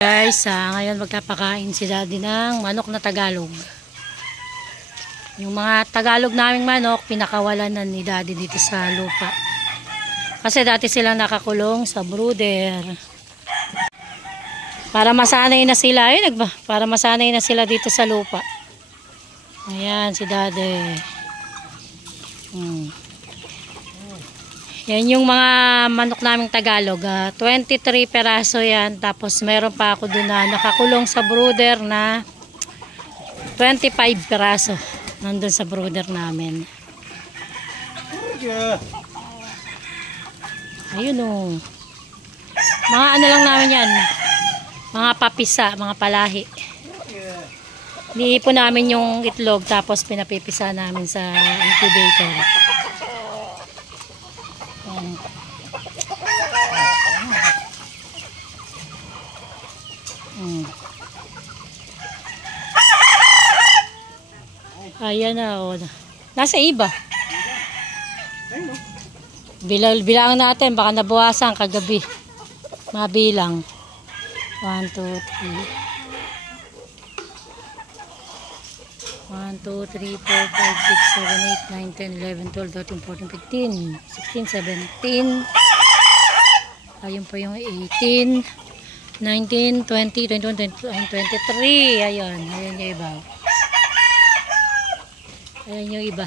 Guys, ngayon magkapakain si Daddy ng manok na Tagalog. Yung mga Tagalog naming manok, pinakawalan na ni Daddy dito sa lupa. Kasi dati silang nakakulong sa brooder. Para masanay na sila, para masanay na sila dito sa lupa. Ayan, si Daddy. Yan yung mga manok naming Tagalog. 23 peraso yan. Tapos meron pa ako dun na nakakulong sa brooder na 25 peraso. Nandun sa brooder namin. Ayun o. Mga ano lang namin yan. Mga papisa, mga palahi. Niipo namin yung itlog tapos pinapipisa namin sa incubator. Ayan na o. Nasa iba. Bilang natin, baka nabawasan kagabi. Mabilang. 1, 2, 3. 1, 2, 3, 4, 5, 6, 7, 8, 9, 10, 11, 12, 13, 14, 15, 16, 17. Ayun po yung 18, 19, 20, 21, 22, 23. Ayun. Ayun yung iba. Ayan yung iba.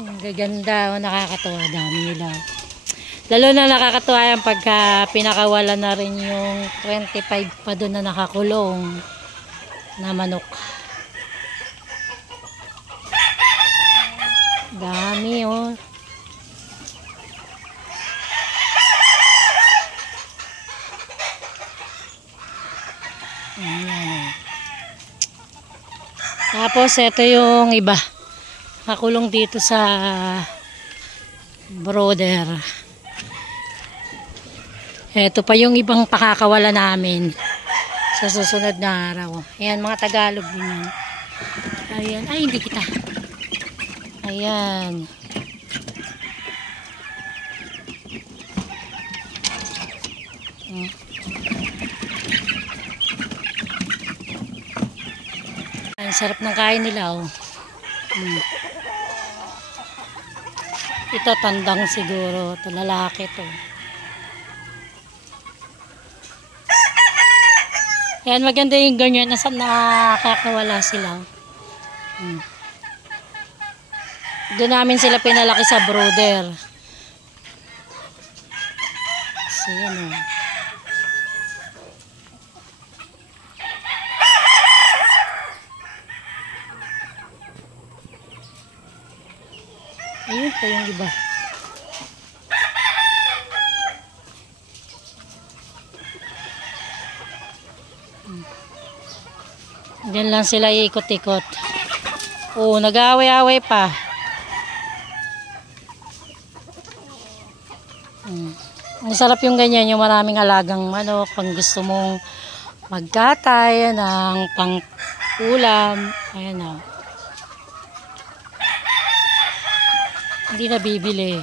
Ang gaganda. Nakakatuwa. Dami nila. Lalo na nakakatuwa yung pagka pinakawala na rin yung 25 pa doon na nakakulong na manok. Dami oh. Ayan. Tapos ito yung iba. Nakakulong dito sa brooder. Ito pa yung ibang pakakawala namin sa susunod na araw. Ayan, mga Tagalog din yan. Ayan. Ay, hindi kita. Ayan. Ang sarap ng kain nila, oh. Ito, tandang siguro. Ito, lalaki to. Ayan, maganda yung ganyan. Nakakawala sila. Doon namin sila pinalaki sa brooder. So, yan o. Ayun pa yung iba. Diyan lang sila iikot-ikot. Oo, nag-aaway-aaway pa. Ang sarap yung ganyan, yung maraming alagang manok. Pang gusto mong magkatay ng pang-ulam. Ayan na. Hindi na bibili.